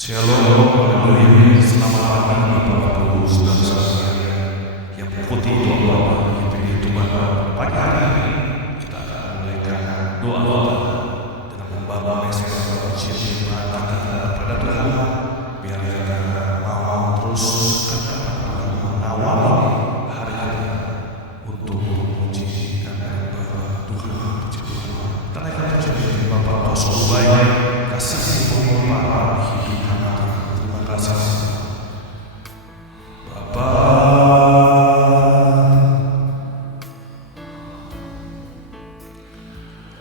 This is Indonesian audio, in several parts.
Shalom, haleluya. Selamat pagi Bapak Ibu saudara sekalian yang mengikuti doa Bapa yang dipilih Tuhan. Pagi hari ini kita akan memulaikan doa dengan membawa message pujian kita kepada Tuhan. Biar kita mau terus mengawali hari ini untuk memuji dan menyembah Tuhan. Kita akan terjadi Bapak selalu baik, kasih melimpah hidup kami. Terima kasih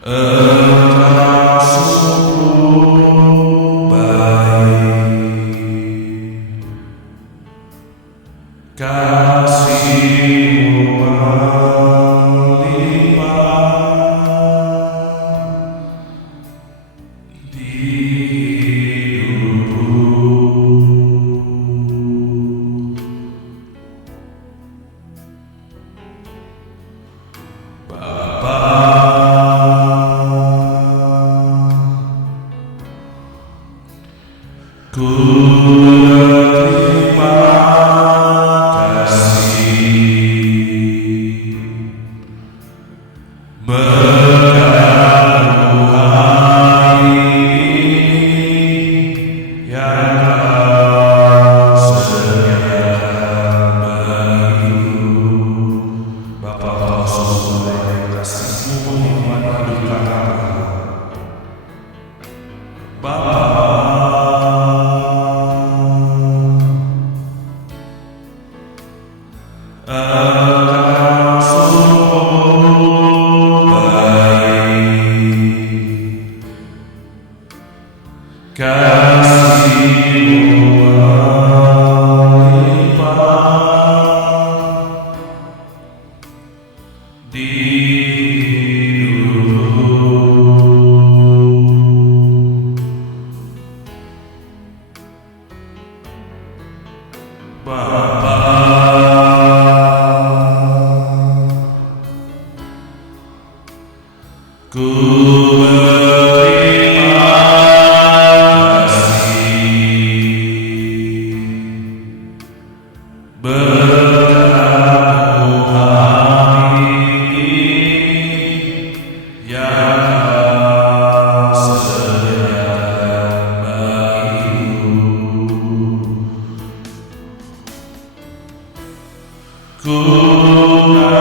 Engkau sungguh baik, kasih-Mu melimpah di hidupku. Ku terima kasih berkat hari ini yang Kau sediakan bagiku. Bapa sungguh kasih-Mu melimpah hidup kami. Bapa Engkau sungguh baik, kasih-Mu melimpah di hidupku. Bapa, ku berterima kasih berkat-Mu hari ini yang Kau sediakan bagiku. Ku akan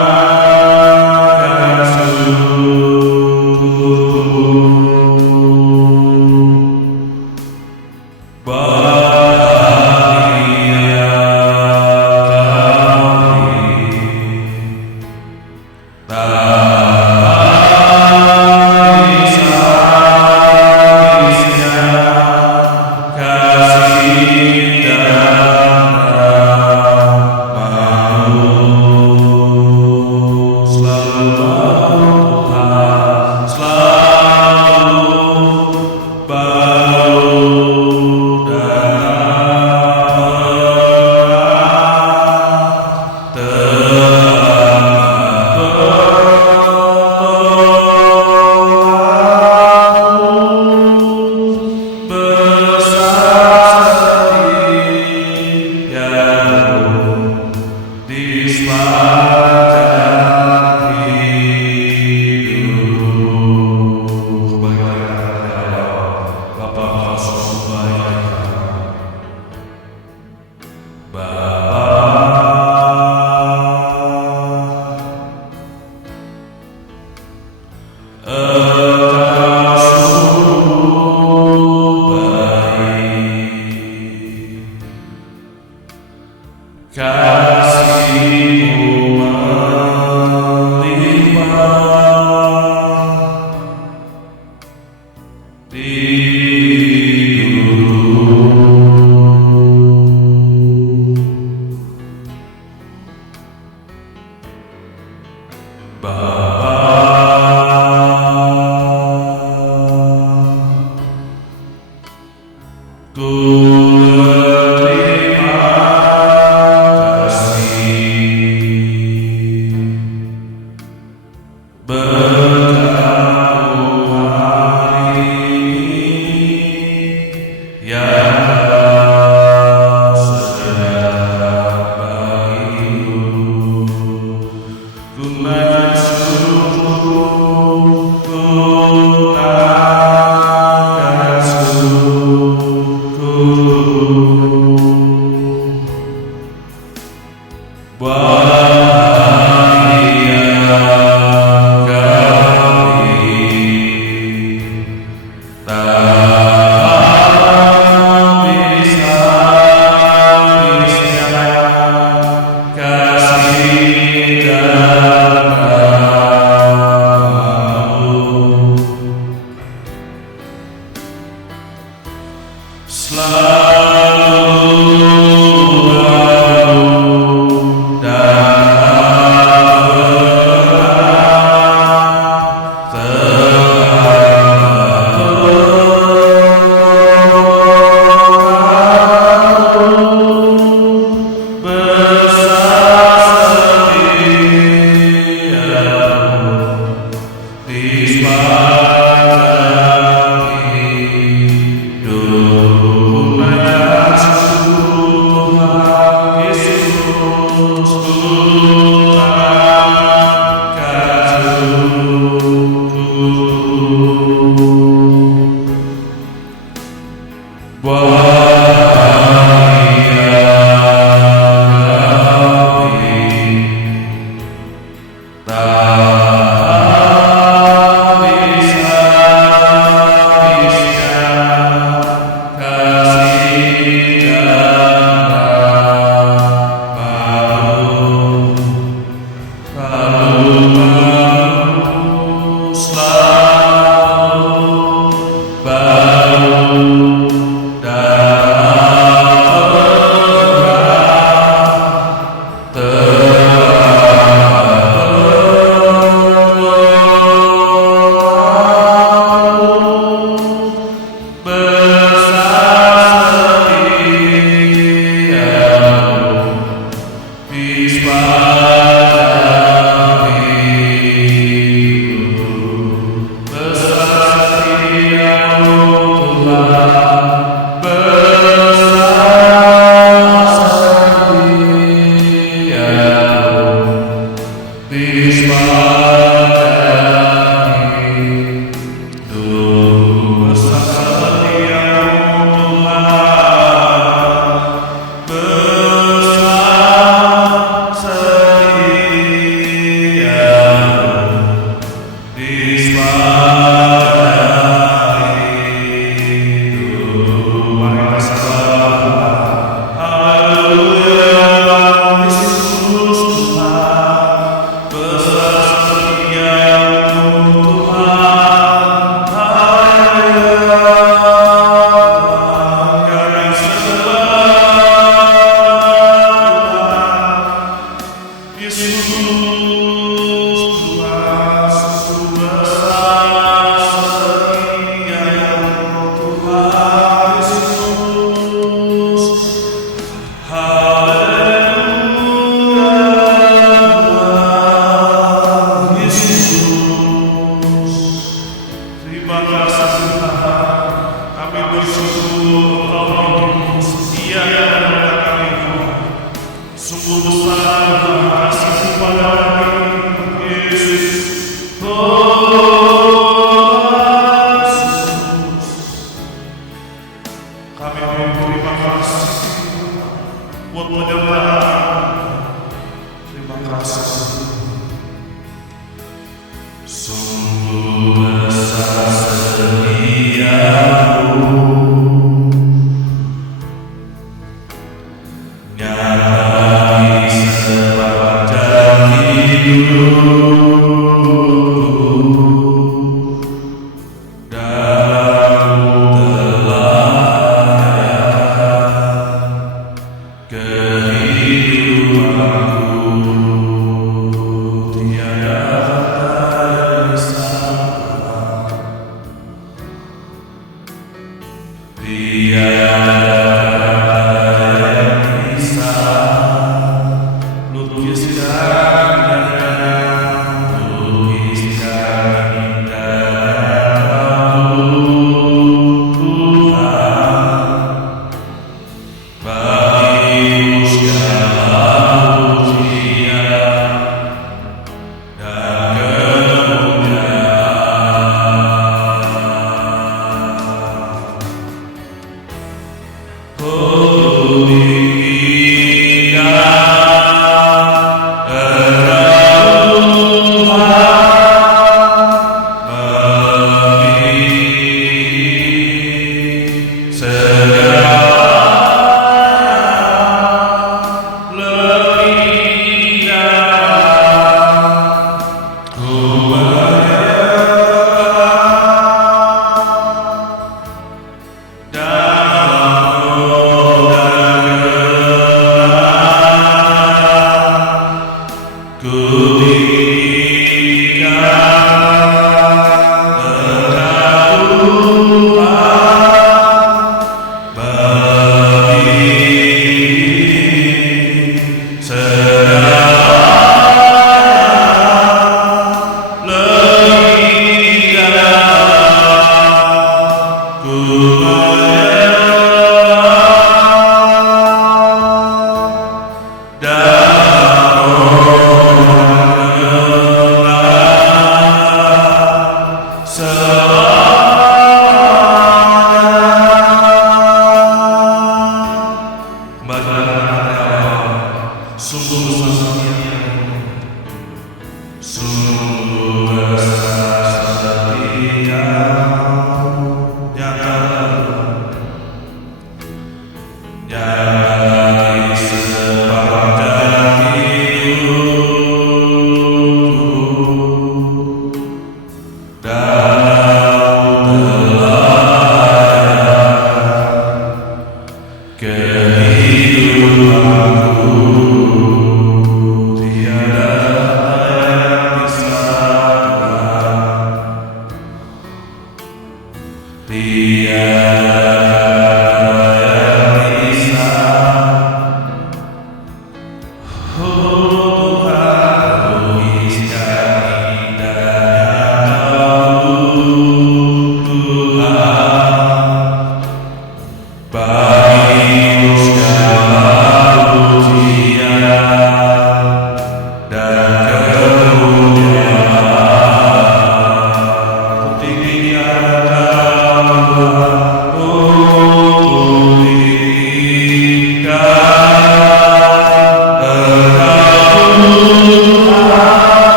kasih-Mu melimpah di hidupku. Bapa, ku berterima kasih berkat-Mu hari ini yang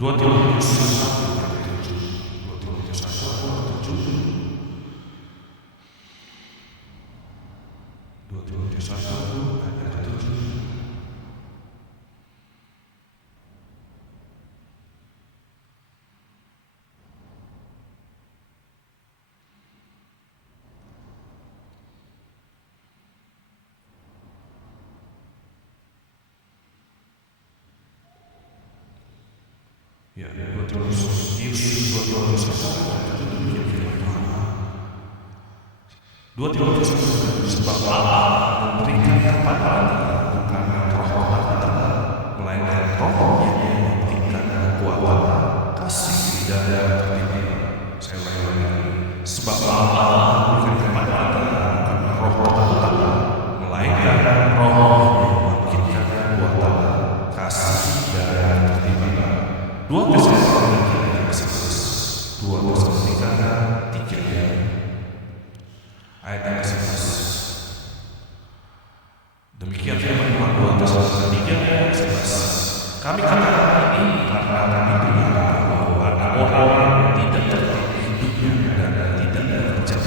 2 Timotius 1 ayat 7. 2 Timotius 1 ayat 7. 2 Timotius 1 ayat 7. Ya, 2 Timotius 1 ayat 7 firman Tuhan. 2 Timotius 1 sebab Allah memberikan kepada bukan roh ketakutan, melainkan roh yang memberikan kekuatan, kasih dan tertipu. Saya ulangi lagi. Sebab Allah memberikan kepada bukan roh ketakutan, melainkan roh yang memberikan kekuatan, kasih dan tertipu. 2 Tesalonika 3 ayat 11. Demikian firman Tuhan 2 Tesalonika 3 ayat 11. Kami katakan ini karena kami dengar bahwa ada orang yang tidak tertib hidupnya dan tidak bekerja,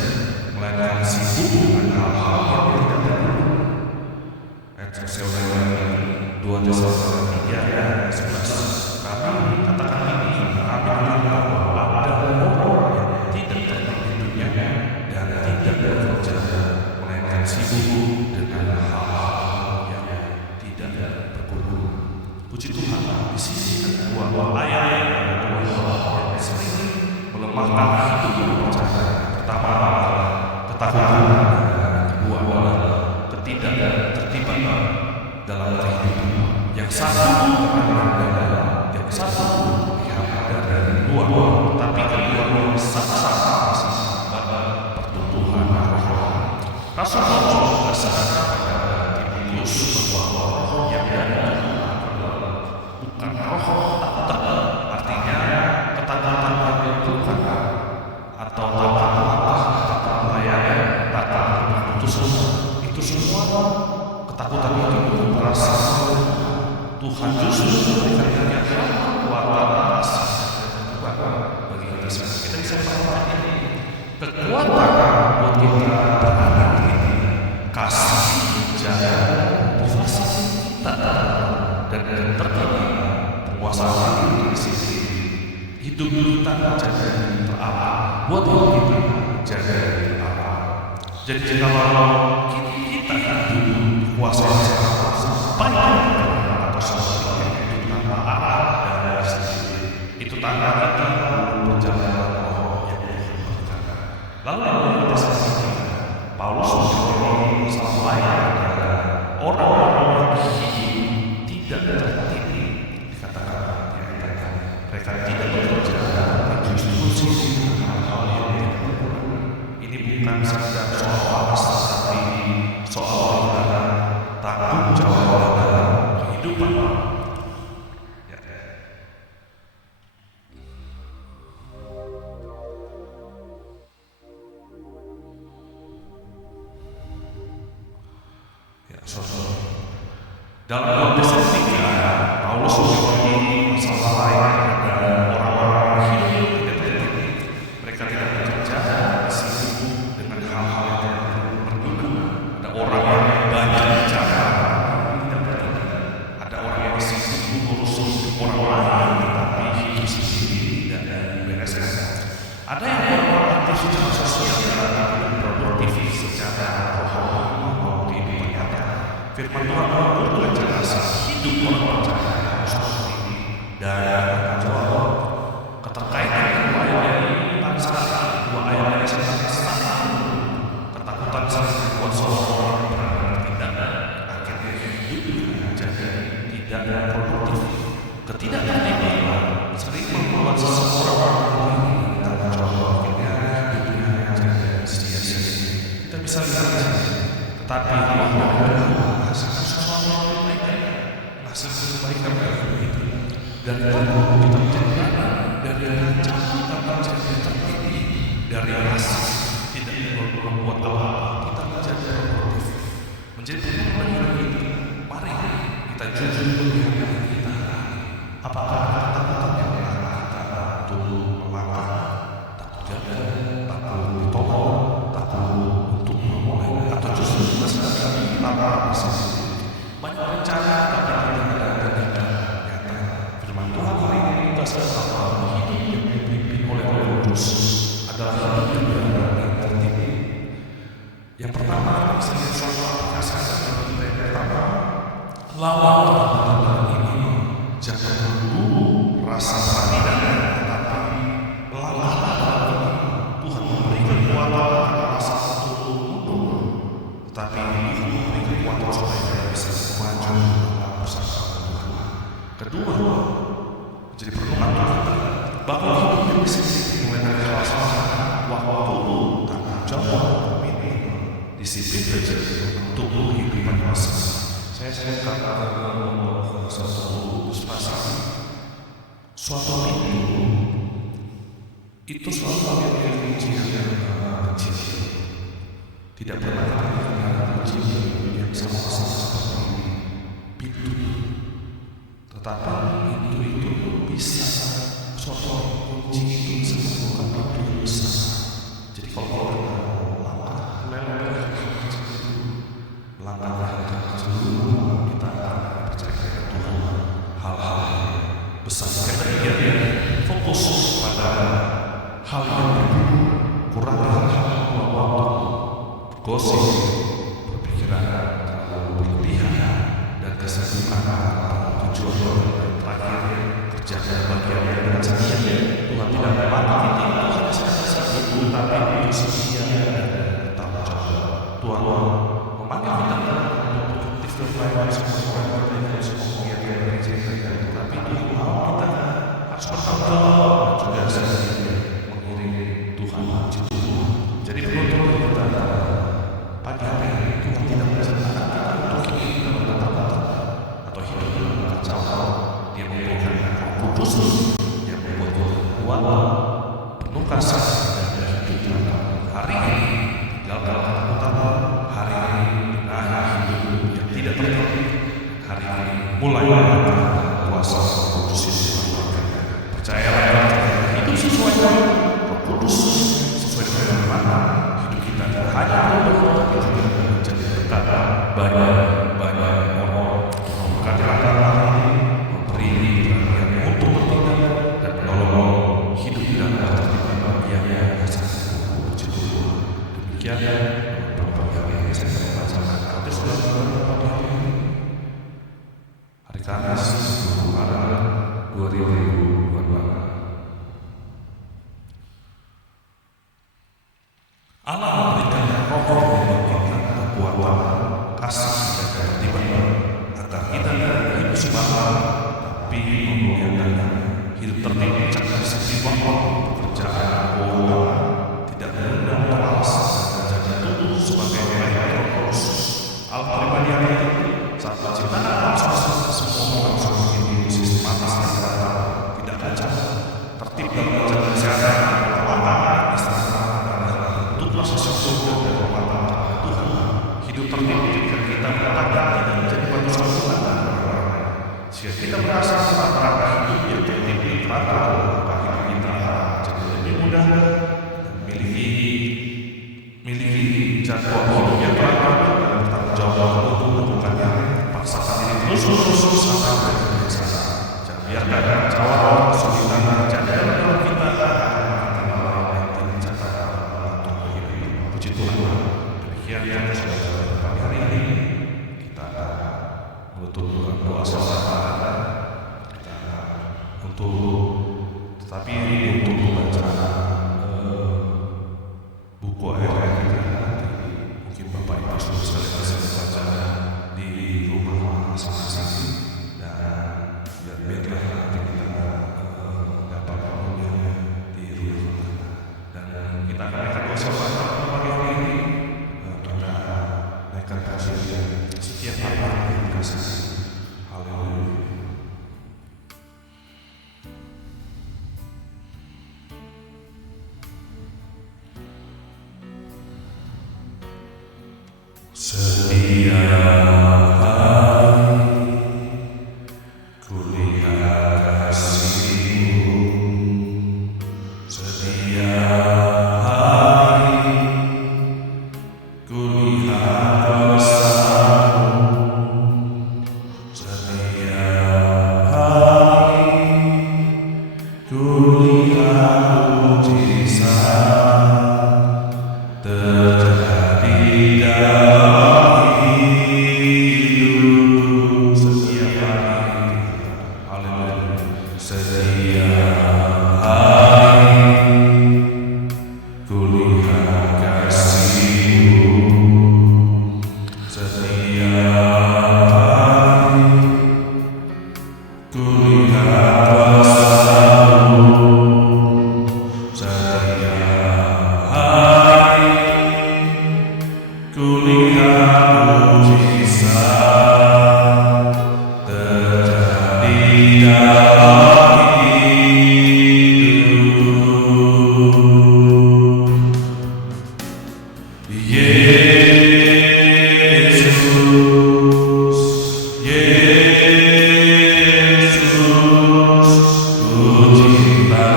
melainkan sibuk dengan hal-hal yang tidak perlu. Ayat 2 Tesalonika 3 ayat 11. Kami katakan ini karena kami dengar bahwa ada orang yang tidak tertib hidupnya dan tidak bekerja, melainkan sibuk dengan hal-hal yang tidak berguna. Puji Tuhan, di sini ada dua ayat yang sering melemahkan hidup yang percaya. Pertama adalah ketakutan, dan kedua adalah ketidaktertiban dalam kehidupan. Yang satu yang satu terlihat dari luar, tetapi kedua sama-sama pada pertumbuhan roh. Rasul Paulus berkata kepada Timotius bahwa roh yang ada bukan roh ketakutan, artinya ketakutan yang bukan atau takut layak, takut putus itu semua ketakutan itu bukan perasaan. Tuhan justru memberikan kekuatan kasih bagi kita semua. Kita bisa melakukan ini. Kekuatan buat kita berada ini, kasih, jaga, motivasi kita dan terkini penguasaan di sini. Hidup kita menjadi terarah. Buat hidup kita menjadi terarah. Jadi kalau kita hidup dikuasai sampai itu tanda kita perjalanan roh yang diperlukan. Lalu kita saksikan Paulus menjadi masalah lain adalah orang-orang yang tidak tertib. Dikatakan mereka tidak bekerja, tapi justru sibuk dengan hal yang tidak berguna. Ini bukan sekedar soal waras, tapi soal tanggung jawab dalam kehidupan. Dalam konteks ini, Paulus memiliki masalah lain pada orang-orang hidup tidak tertib. Mereka tidak bekerja, sibuk dengan hal-hal yang tidak berguna. Ada orang yang banyak bicara, tidak berguna. Ada orang yang sibuk mengurus orang lain, tetapi hidup sendiri tidak dibereskan. Ada yang aktif secara sosial dan tidak produktif secara rohani maupun nyata. Firman Tuhan berbuat jelas hidup orang percaya harus seperti ini dan jawab keterkaitan dua ayat ini bukan sekali dua ayat yang sangat ketakutan saling membuat seorang bertindak akhirnya hidupnya menjadi tidak produktif. Ketidaktertiban sering membuat seseorang tanggung jawab akhirnya hidupnya menjadi sia-sia. Kita bisa lihat tetapi kebaikan begitu dari Tuhan kita menjadi dari cara kita menjadi tertib dari rasa tidak membuat apa-apa kita menjadi produktif menjadi pribadi kita. Mari kita jujur melihat diri kita apakah ketakutan yang bahwa hidup yang dipimpin oleh Roh Kudus adalah hidup yang benar dan tertib. Yang pertama, bisa suatu aplikasi yang pertama, lawan teman-teman ini, jangan menunggu rasa peradilan, tetapi pelanggaran Tuhan memberi kekuatan rasa untuk mundur, tetapi Tuhan memberi kekuatan supaya kita bisa maju bersama Tuhan. Kedua, jadi perlukan kita bahwa hidup yang bisa dimulai dari hal waktu, tanggung jawab, disiplin terjadi untuk kehidupan masing-masing. Saya katakan suatu ilustrasi, suatu pintu itu suatu yang kecil, tidak pernah ada kecil yang sama-sama seperti pintu, tetapi pintu itu bisa suatu kunci itu bisa membuka pintu yang besar. Jadi kalau langkah kita akan percaya kepada Tuhan hal-hal besar. Yang ketiga, fokus pada hal yang kurang waktu, gosip, berpikiran terlalu berlebihan, dan kesibukan tujuan yang terakhir kerjakan bagian yang setia. Tuhan tidak memanggil kita hanya sekedar itu, tapi itu setia dan tanggung jawab. Tuhan memanggil kita untuk aktif dan semua tapi Tuhan mau kita harus bertanggung jawab dan juga mengiring Tuhan. Jadi penutup kita pagi hari ini Tuhan tidak menciptakan kita untuk hidup dalam kata-kata atau hidup dalam kacauan. Dia memberikan Roh Kudus yang membuat kita kuat, penuh kasih dan hidup hari ini. Tinggalkan kata-kata hari ini dengan hidup yang tidak terjadi. Hari ini mulai kuasa Roh Kudus itu percayalah hidup sesuai dengan Roh Kudus, sesuai dengan mana hidup kita hanya berbuat kita menjadi berkat banyak orang memberkati orang ini, memberi perhatian untuk bertindak dan menolong hidup dan ketertiban yang puji Tuhan. Demikian beberapa hari ini saya membacakan hadis hari Kamis 10 Maret 2022. Allah memberikan Roh membangkitkan kekuatan, kasih dan ketertiban agar kita tidak hidup sembarangan, tapi memuliakan hidup tertib, cakap disiplin waktu, pekerjaan, keuangan, tidak menunda malas dan menjadi tubuh sebagai baik Roh Kudus. Al-Pribadian itu saat penciptaan alam semesta semua orang semakin sistematis dan rata, tidak lancar, tertib dalam menjaga kesehatan, keuangan, istirahat, untuk proses syukur dan kekuatan Tuhan. Hidup tertib jika kita bertanya tidak menjadi batu Tuhan, sehingga kita merasa rangka hidup yang tertib di teratur, maka hidup kita jadi lebih mudah dan miliki jadwal hidup yang teratur dan bertanggung jawab untuk melakukannya. Paksakan diri terus sampai ke sana. Jangan biarkan kacauan, kesulitan terjadi dalam hidup kita. Puji Tuhan. Demikian yang sudah pagi hari ini kita menutup doa selamat kita tetapi ini untuk membaca buku ayat kita nanti mungkin Bapak Ibu sudah sekalian bisa membaca di rumah masing-masing dan biarlah nanti kita dapat memenuhinya di rumah dan kita akan naikkan doa selamat pagi hari ini. Kita naikkan pujian setiap hari yang dikasih. Haleluya. Setiap hari kulihat kasih-Mu, setiap hari kulihat kuasa-Mu, setiap hari Setiap hari kulihat kasih-Mu, setiap hari kulihat kuasa-Mu, setiap hari kulihat mujizat terjadi dalam hidup. Yesus, Yesus, ku cinta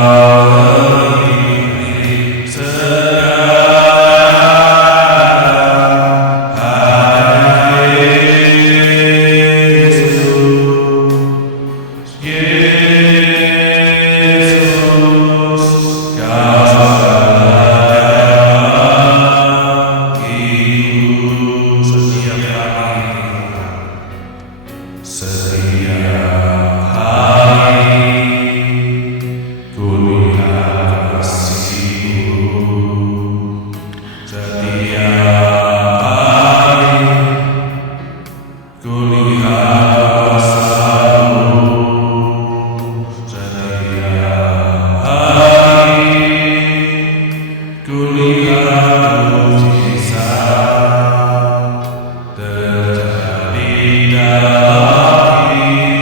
Kau lebih segala. Yesus, Yesus, Kau segalanya setiap hari kulihat kasih-Mu, setiap hari kulihat kuasa-Mu, setiap hari kulihat mujizat terjadi dalam hidup.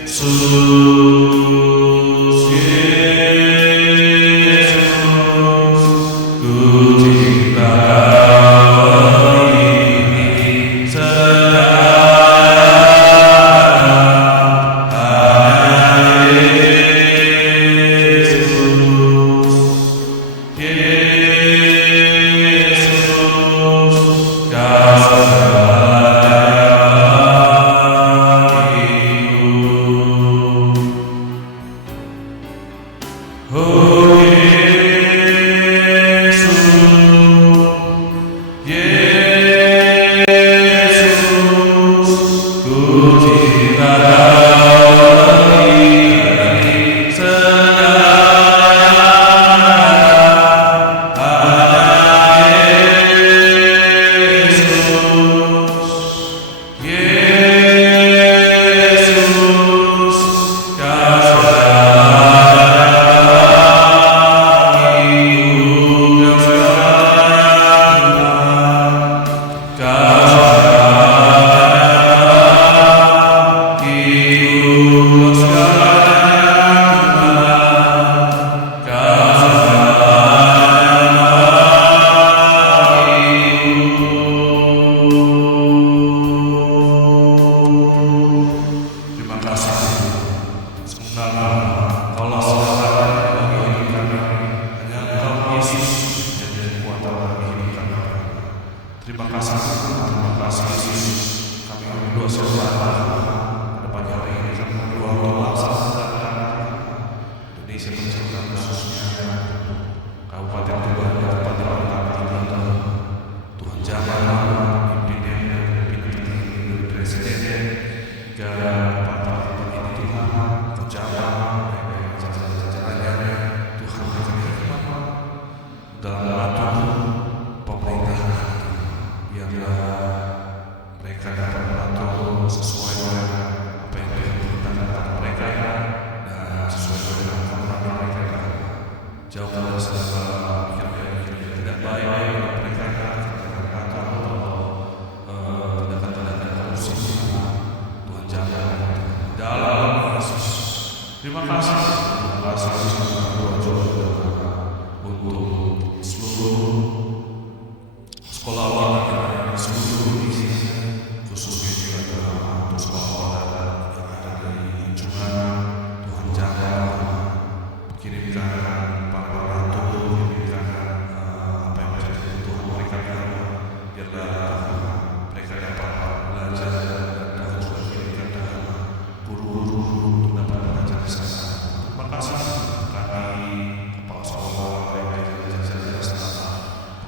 Yesus, Yesus, ku cinta Kau lebih segala. Yesus, Yesus, Kau segalanya hidup. Oh Yesus, Yesus, ku cinta Kau lebih segala. Yesus, Yesus, Kau segalanya hidup. Kau segalanya hidup, segalanya Kau segalanya hidup. Terima kasih semoga Kaulah segalanya bagi hidup kami. Hanya Engkau Yesus yang menjadi kekuatan bagi hidup kami. Terima kasih Yesus. Kami berdoa saudara pada pagi hari ini kami berdoa untuk bangsa Indonesia tercinta, khususnya Kabupaten Tuban dan tempat di mana kami tinggal. Tuhan jaga pimpin Presiden hingga Bapak ini Tuhan terjaga jajarannya. Tuhan berikan hikmat dalam mengatur pemerintahan, biarlah mereka dapat mengatur sesuai dengan apa yang Tuhan berikan kepada mereka dan sesuai dengan kehendak mereka. Jauhkanlah segala pikiran yang tidak baik mereka, tindakan-tindakan korupsi. Tuhan jaga dalam Yesus. Terima kasih Yesus. Kami berdoa untuk seluruh sekolah olahraga di seluruh Indonesia, khususnya juga untuk sekolah olahraga yang ada di lingkungan. Tuhan jaga, kirimkan para ratu, kirimkan apa yang menjadi kebutuhan mereka, biarlah mereka dapat belajar dan Tuhan juga kirimkan guru-guru untuk dapat belajar di sana. Terima kasih kami kepala sekolah, pengajar desa,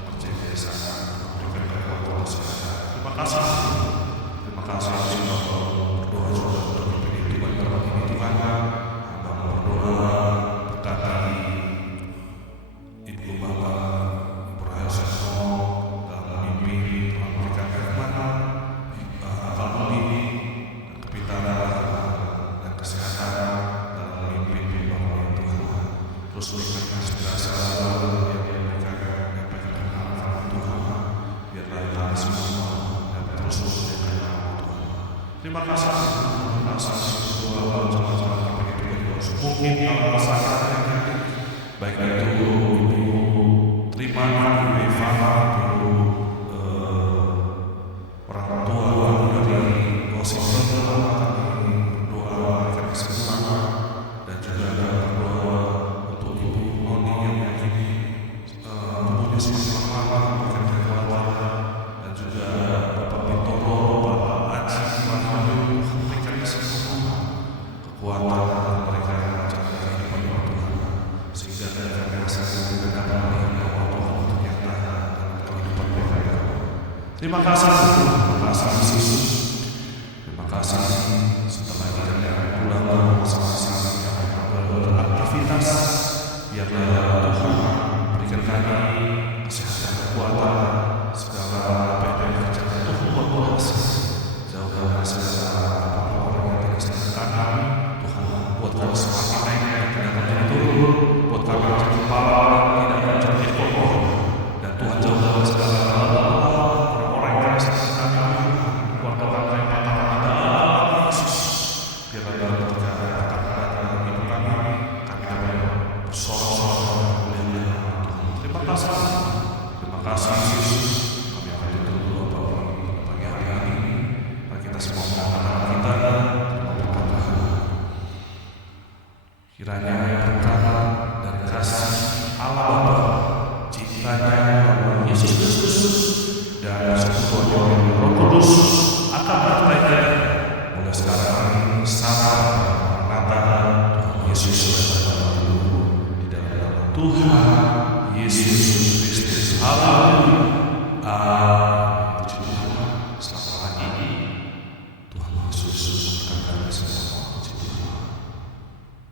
pengerja desa, Terima kasih Tuhan sama-sama begitu mungkin kalau masalah baik itu ibu terima ibu Eva orang tua dari Washington berdoa mereka kesembuhan dan juga berdoa untuk ibu Noni yang mungkin tubuhnya semakin lemah memberikan kekuatan dan juga Bapak Bintoro, Bapak Aji, memberikan kesembuhan kekuatan mereka menjaga kehidupan Tuhan sehingga mereka bisa dapat melihat bahwa Tuhan itu nyata dalam kehidupan mereka. Terima kasih Yesus. Terima kasih setelah kita pulang masing-masing yang beraktivitas biarlah Tuhan berikan kami kesehatan kekuatan segala apa yang kerjakan Tuhan buat berhasil jauhkan dari segala orang yang tidak sedang kami Tuhan buat kami semakin naik dan tidak akan jadi turun buat kami menjadi kepala tidak akan jadi ekor dan Tuhan jauhkan dari segala orang-orang yang tidak sedang kami keluarga kami yang patah ada Yesus biarlah dalam ketika patah dalam hidup kami dapat bersorak-sorak mulia Tuhan. Terima kasih Yesus. Kami akan tutup doa pagi hari ini. Mari kita semua mengatakan kita berkata kiranya berkat dan kasih Allah Bapa, cintanya Yesus Kristus dan persekutuan Roh Kudus akan bertanya mulai sekarang sampai Tuhan Yesus di dalam Tuhan Yesus Kristus. Haleluya.